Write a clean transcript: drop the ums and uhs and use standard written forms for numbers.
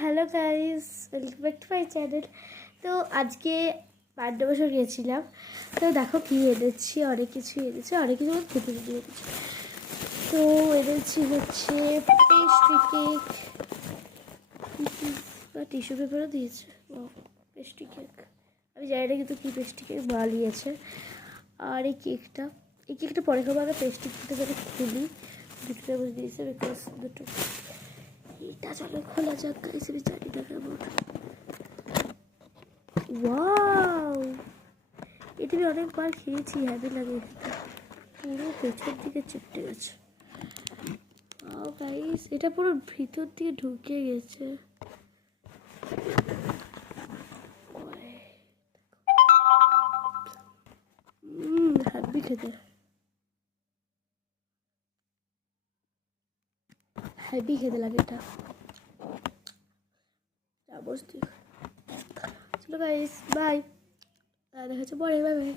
Hello guys, welcome back to my channel. তো আজকে birthday বছর গিয়েছিলাম। তো দেখো কী এনেছি, অনেক কিছু এনেছি, অনেক কিছু খেতে দিয়ে এনেছি। তো এনেছি হচ্ছে পেস্ট্রি কেক, টিস্যু পেপারও দিয়েছে। পেস্ট্রি কেক আমি জানি না কিন্তু কী পেস্ট্রি কেক বানিয়েছে। আর এই কেকটা পরে খাবো, আগে পেস্ট্রি কেকটা যাতে খুলি। দুটো চামচ দিয়েছে, বিকজ দুটো এটা চলো খোলা যাক গাইস। আমি জানি না কেমন। ওয়াও, এটা আমি অনেকবার খেয়েছি, হ্যাভি লাগে। পুরো পেছন দিকে চিপটে গেছে। ওয়াও গাইস, এটা পুরো ভিতর দিয়ে ঢুকে গেছে। হ্যাভি খেতে, হ্যাভি খেতে লাগে এটা। চলো গাইস, বাই। দেখা হচ্ছে পরে, বাই বাই।